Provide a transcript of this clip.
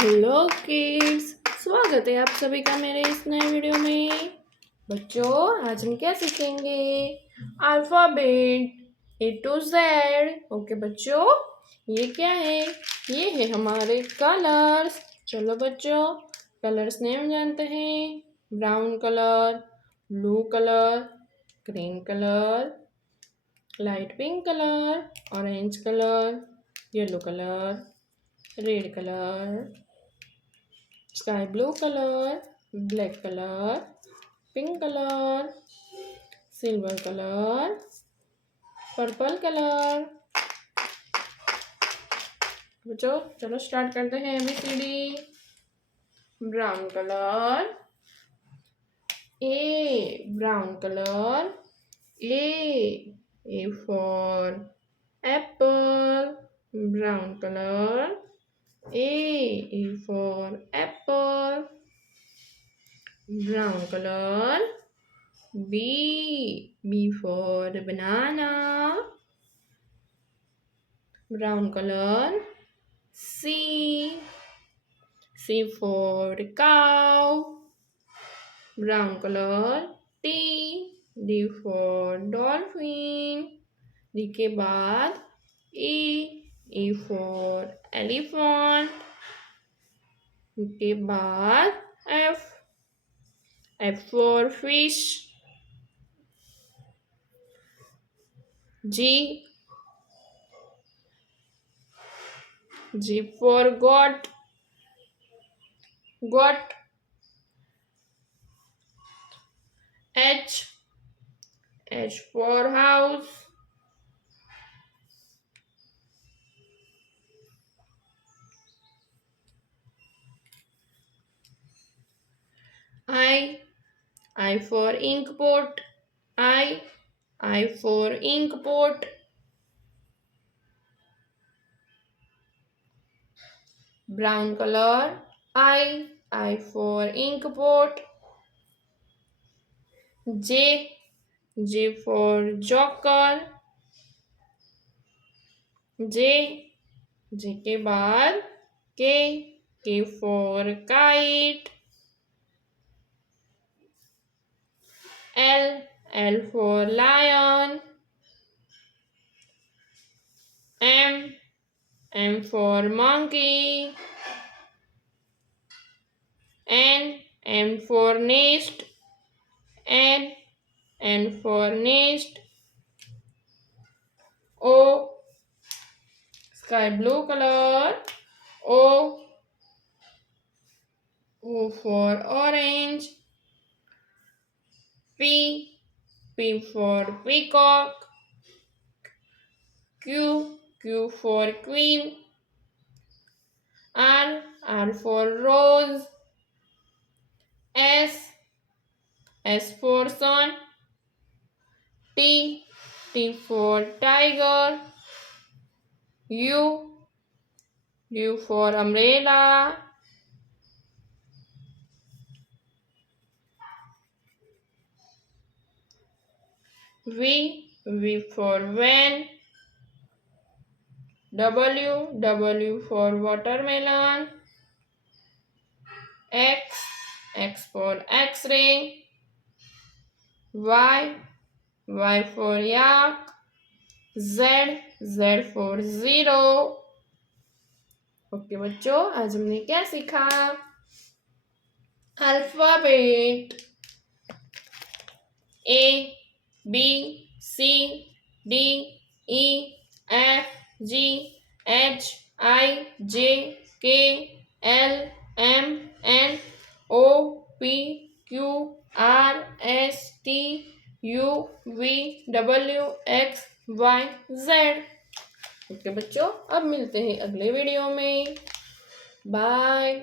Hello kids. स्वागत है आप सभी का मेरे इस नए वीडियो में। बच्चों आज हम क्या सीखेंगे? Alphabet A to Z. Okay बच्चों, ये क्या है? ये है हमारे कलर्स। चलो बच्चों कलर्स नेम जानते हैं। Brown colour, blue colour, green colour, light pink colour, orange colour, yellow colour, red colour, sky blue color, black color, pink color, silver color, purple colour. बच्चों चलो स्टार्ट करते हैं ABCD। Brown colour, A brown colour, A for Apple, brown colour, A for apple, brown color, B for banana, brown color, C for cow, brown color, D for dolphin, D के बाद E for elephant, के बाद F for fish, G for goat, H for house, I for ink pot, I for ink pot, brown color, I for ink pot, J for joker, J के बाद K for kite, L for lion, M for monkey, N for nest, N for nest, O sky blue color, O for orange, P for peacock, Q for queen, R for rose, S for sun, T for tiger, U for umbrella, V for van, W for watermelon, X for X-ray, Y for yak, Z for zero। Okay बच्चों आज हमने क्या सीखा? Alphabet ABCDEFGHIJKLMNOPQRSTUVWXYZ। Okay बच्चों अब मिलते हैं अगले वीडियो में। बाय।